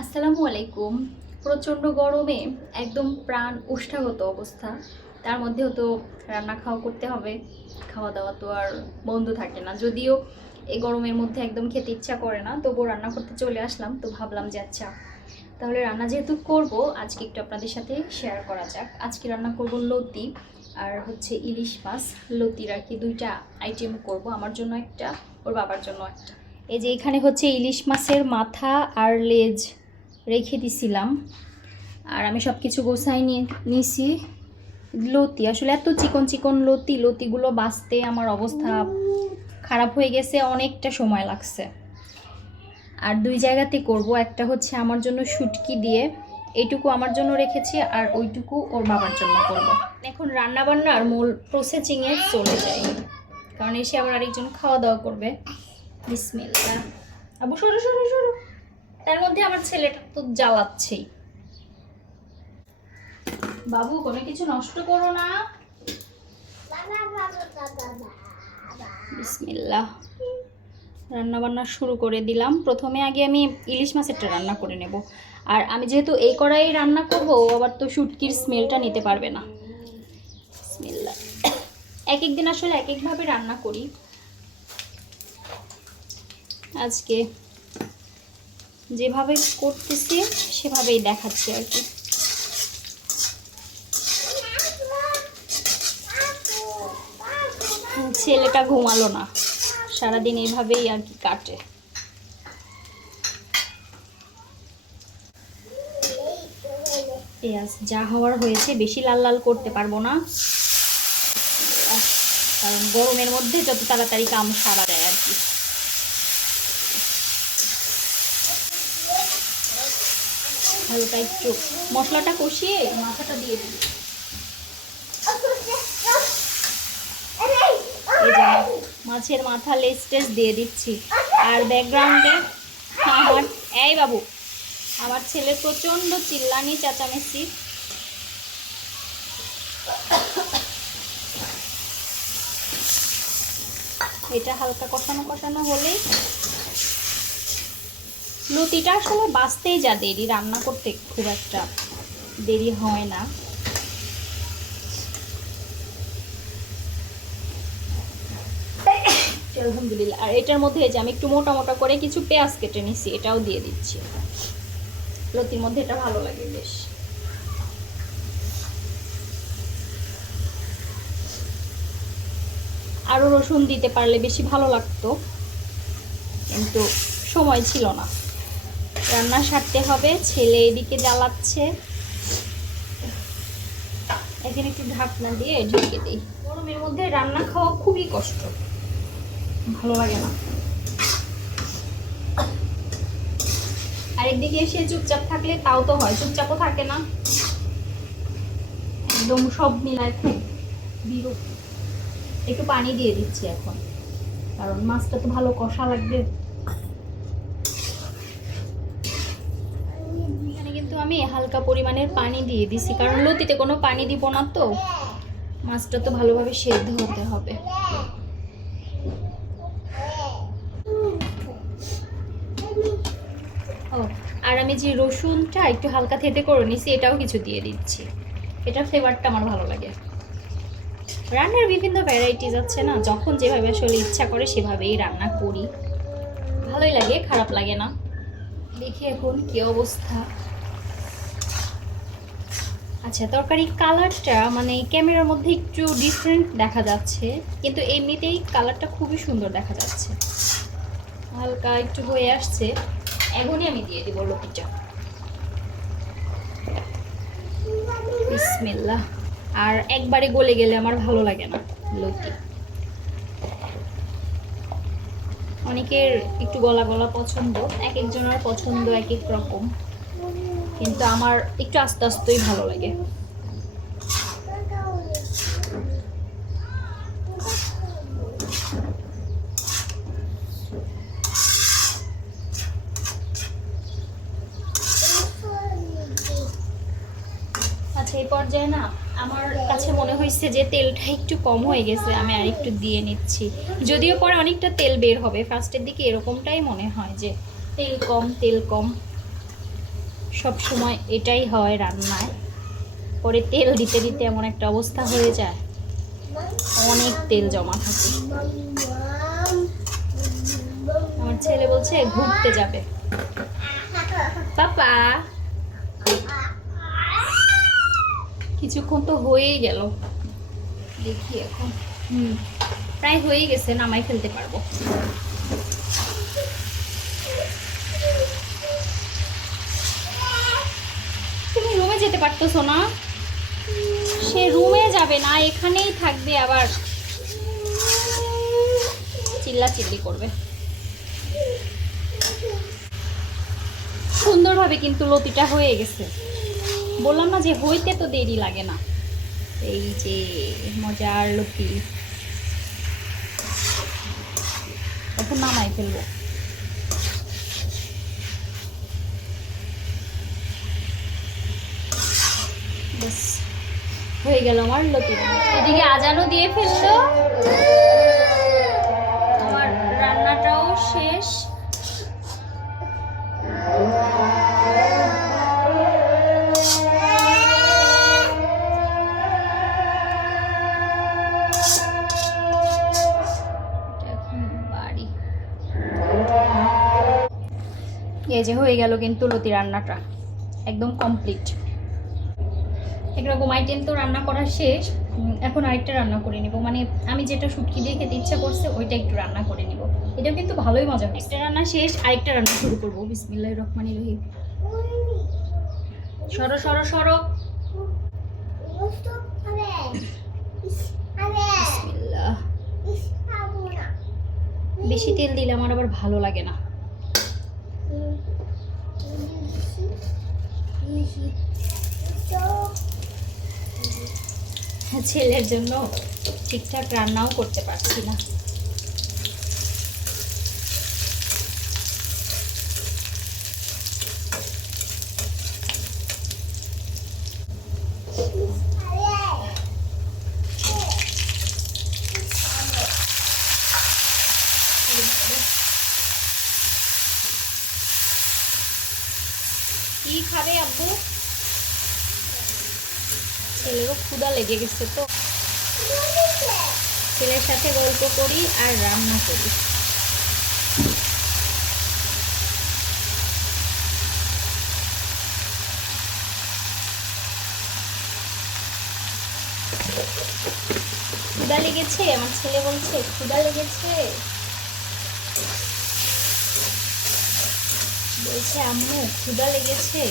আসসালামু আলাইকুম। প্রচণ্ড গরমে একদম প্রাণ ওষ্ঠাগত অবস্থা। তার মধ্যেও তো রান্না খাওয়া করতে হবে, খাওয়া দাওয়া তো আর বন্ধ থাকে না। যদিও এই গরমের মধ্যে একদম খেতে ইচ্ছা করে না, তবুও রান্না করতে চলে আসলাম। তো ভাবলাম যে আচ্ছা তাহলে রান্না যেহেতু করব, আজকে একটু আপনাদের সাথে শেয়ার করা যাক। আজকে রান্না করব লতি আর হচ্ছে ইলিশ মাছ। লতির আর কি দুইটা আইটেম করব, আমার জন্য একটা, ওর বাবার জন্য একটা। এই যে এখানে হচ্ছে ইলিশ মাছের মাথা আর লেজ রেখে দিছিলাম, আর আমি সব কিছু গোছাই নিছি। লতি আসলে এত চিকন চিকন লতিগুলো বাছতে আমার অবস্থা খারাপ হয়ে গেছে, অনেকটা সময় লাগছে। আর দুই জায়গাতে করব, একটা হচ্ছে আমার জন্য শুটকি দিয়ে, এইটুকু আমার জন্য রেখেছি, আর ওইটুকু ওর বাবার জন্য করব। এখন রান্না বান্নার মূল প্রসেসিংয়ে চলে যাই, কারণ এসে আবার আরেকজন খাওয়া দাওয়া করবে। বিসমিল্লাহ। আবু সরো সরো সরো, তার মধ্যে আমার ছেলেটা তো জ্বালাচ্ছেই। বাবু কোনো কিছু নষ্ট করো না। বিসমিল্লাহ। রান্না বান্না শুরু করে দিলাম। প্রথমে আগে আমি ইলিশ মাছেরটা রান্না করে নেব। আর আমি যেহেতু এই কড়াই রান্না করব, আবার তো শুটকির স্মেলটা নিতে পারবে না। বিসমিল্লাহ। এক এক দিন আসলে এক একভাবে রান্না করি, আজকে যেভাবে করতেছি সেভাবেই দেখাচ্ছি আর কি। ছেলেটা ঘুমালো না, সারাদিন এইভাবেই আর কি কাটে। পেঁয়াজ যা হওয়ার হয়েছে, বেশি লাল লাল করতে পারবো না, কারণ গরমের মধ্যে যত তাড়াতাড়ি কাম সারা দেয় আর কি। হালকা একটু মশলাটা কষিয়ে মাথাটা দিয়ে দিই। এই যে মাছের মাথা লেজ টেজ দিয়ে দিচ্ছি। আর ব্যাকগ্রাউন্ডে আমার এই বাবু, আমার ছেলে প্রচণ্ড চিল্লানি চেঁচামেচি। এটা হালকা কষানো কষানো হলেই, লতিটা আসলে বাছতেই যা দেরি, রান্না করতে খুব একটা দেরি হয় না। আলহামদুলিল্লাহ। আর এটার মধ্যে যে আমি একটু মোটা মোটা করে কিছু পেঁয়াজ কেটে নিচ্ছি, এটাও দিয়ে দিচ্ছি। লতির মধ্যে এটা ভালো লাগে বেশ। আরও রসুন দিতে পারলে বেশি ভালো লাগতো, কিন্তু সময় ছিল না। রান্না সারতে হবে, ছেলে এদিকে জ্বালাচ্ছে। এখানে একটু ঢাকনা দিয়ে ঢেকে দিই। গরমের মধ্যে রান্না খাওয়া খুবই কষ্ট, ভালো লাগে না। আরেকদিকে এসে চুপচাপ থাকলে তাও তো হয়, চুপচাপও থাকে না, একদম সব মিলায় খুব বিরক্ত। একটু পানি দিয়ে দিচ্ছি এখন, কারণ মাছটা তো ভালো কষা লাগবে। এখানে কিন্তু আমি হালকা পরিমাণের পানি দিয়ে দিছি, কারণ লতিতে কোনো পানি দিব না, তো মাছটা তো ভালোভাবে সেদ্ধ হতে হবে। ও, আর আমি যে রসুনটা একটু হালকা থেতে করে নিছি, এটাও কিছু দিয়ে দিচ্ছি। এটার ফ্লেভারটা আমার ভালো লাগে। রান্নার বিভিন্ন ভ্যারাইটিস আছে না, যখন যেভাবে আসলে ইচ্ছা করে সেভাবেই রান্না করি, ভালোই লাগে, খারাপ লাগে না। দেখি এখন কি অবস্থা। আচ্ছা, তরকারির কালারটা মানে ক্যামেরার মধ্যে একটু ডিফারেন্ট দেখা যাচ্ছে, কিন্তু এমনিতেই কালারটা খুবই সুন্দর দেখা যাচ্ছে। হালকা একটু হয়ে আসছে, এখনই আমি দিয়ে দিব লতিটা। বিসমিল্লাহ। আর একবারে গলে গেলে আমার ভালো লাগে না লতি। অনেকের একটু গলা গলা পছন্দ, এক একজনের পছন্দ এক এক রকম, কিন্তু আমার একটু আস্তে আস্তেই ভালো লাগে। আচ্ছা, এই পর্যায়ে না আমার কাছে মনে হয়েছে যে তেলটা একটু কম হয়ে গেছে, আমি আর একটু দিয়ে নিচ্ছি। যদিও পরে অনেকটা তেল বের হবে, ফার্স্টের দিকে এরকমটাই মনে হয় যে তেল কম তেল কম। সব সময় এটাই হয় রান্নায়, পরে তেল দিতে দিতে এমন একটা অবস্থা হয়ে যায়, অনেক তেল জমা থাকে। আমার ছেলে বলছে ঘুরতে যাবে। পাপা কিছুক্ষণ তো হয়েই গেল, দেখি এখন প্রায় হয়ে গেছে, নামাই ফেলতে পারবো। তুমি রুমে যেতে পারতেছো না? সে রুমে যাবে না, এখানেই থাকবে, আবার চিল্লাচিল্লি করবে। সুন্দরভাবে কিন্তু লতিটা হয়ে গেছে, বললাম না যে হইতে তো দেরি লাগে না। এই যে মজার লতি, এখন নামাই ফেলবো। ব্যাস হয়ে গেল আমার লতি। এদিকে আজানও দিয়ে ফেললো, আমার রান্নাটাও শেষ। এই যে হয়ে গেল কিন্তু লতি রান্নাটা একদম কমপ্লিট। একরকম আইটেম তো রান্না করা শেষ, এখন আরেকটা রান্না করে নিব, মানে আমি যেটা শুটকি দিয়ে খেতে ইচ্ছা করছে ওইটা একটু রান্না করে নিব। এটা কিন্তু ভালোই মজা হয়। একটা রান্না শেষ, আরেকটা রান্না শুরু করব। বিসমিল্লাহির রহমানির রহিম। সরো সরো সরো। বিসমিল্লাহ। বেশি তেল দিলে আমার আবার ভালো লাগে না। ছেলের জন্য ঠিকঠাক রান্নাও করতে পারছি না। কি খাবে আব্বু? ছেলেরও ক্ষুধা লেগে গেছে, তো ছেলের সাথে গল্প করি আর রান্না করি। ক্ষুধা লেগেছে, আমার ছেলে বলছে ক্ষুধা লেগেছে, বলছে আম্মু ক্ষুধা লেগেছে।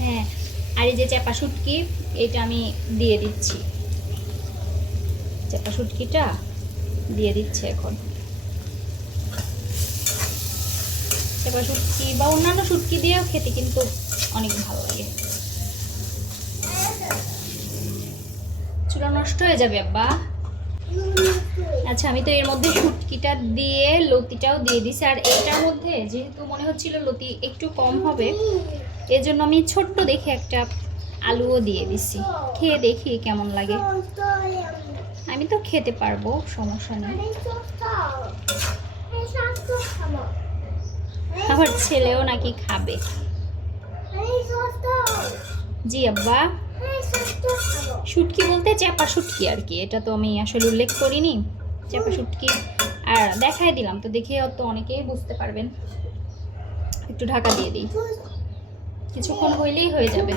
হ্যাঁ, আর এই যে চাপা শুটকি, এটা আমি দিয়ে দিচ্ছি, চাপা শুটকিটা দিয়ে দিচ্ছি এখন। চাপা শুটকি বা অন্যান্য শুটকি দিয়েও খেতে কিন্তু অনেক ভালো লাগে। চুলা নষ্ট হয়ে যাবে আব্বা। আচ্ছা, আমি তো এর মধ্যে শুটকিটা দিয়ে লতিটাও দিয়ে দিছি, আর এটার মধ্যে যেহেতু মনে হচ্ছিল লতি একটু কম হবে, এর জন্য আমি ছোট্ট দেখে একটা আলুও দিয়ে দিছি। খেয়ে দেখি কেমন লাগে। আমি তো খেতে পারবো, সমস্যা নেই। আমার ছেলেও নাকি খাবে। জি আব্বা। শুটকি বলতে চাপা শুটকি আর কি, এটা তো আমি আসলে উল্লেখ করিনি। চাপা শুটকি আর দেখাই দিলাম, তো দেখে তো অনেকেই বুঝতে পারবেন। একটু ঢাকা দিয়ে দিই, কিছুক্ষণ হইলেই হয়ে যাবে।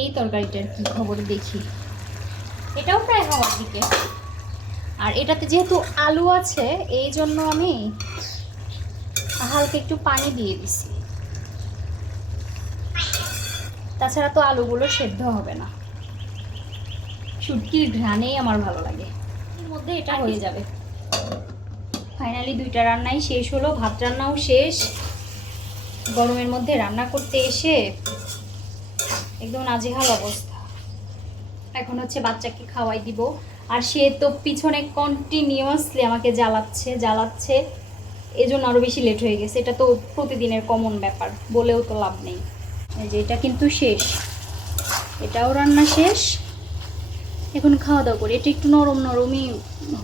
এই তরকারিটার কি খবর দেখি, এটাও প্রায় হওয়ার দিকে। আর এটাতে যেহেতু আলু আছে, এই জন্য আমি হালকা একটু পানি দিয়ে দিছি, তাছাড়া তো আলুগুলো সেদ্ধ হবে না। শুটকির ঘ্রাণেই আমার ভালো লাগে। এর মধ্যে এটা হয়ে যাবে। ফাইনালি দুইটা রান্নাই শেষ হলো, ভাত রান্নাও শেষ। গরমের মধ্যে রান্না করতে এসে একদম নাজেহাল অবস্থা। এখন হচ্ছে বাচ্চাকে খাওয়াই দিব, আর সে তো পিছনে কন্টিনিউয়াসলি আমাকে জ্বালাচ্ছে, এই জন্য আরও বেশি লেট হয়ে গেছে। এটা তো প্রতিদিনের কমন ব্যাপার, বলেও তো লাভ নেই। এই যে এটা কিন্তু শেষ, এটাও রান্না শেষ, এখন খাওয়া দাওয়া করি। এটা একটু নরম নরমই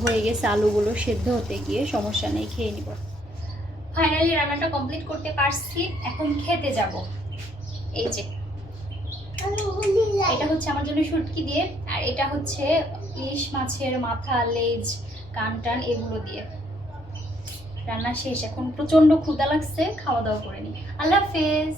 হয়ে গেছে, আলুগুলো সেদ্ধ হতে গিয়ে, সমস্যা নেই, খেয়ে নিব। ফাইনালি রান্নাটা কমপ্লিট করতে পারছি, এখন খেতে যাব। এই যে এটা হচ্ছে আমার জন্য শুটকি দিয়ে, আর এটা হচ্ছে ইলিশ মাছের মাথা, লেজ, কান টান এগুলো দিয়ে। রান্না শেষ, এখন প্রচন্ড ক্ষুধা লাগছে, খাওয়া দাওয়া করে নি। আল্লাহ হাফেজ।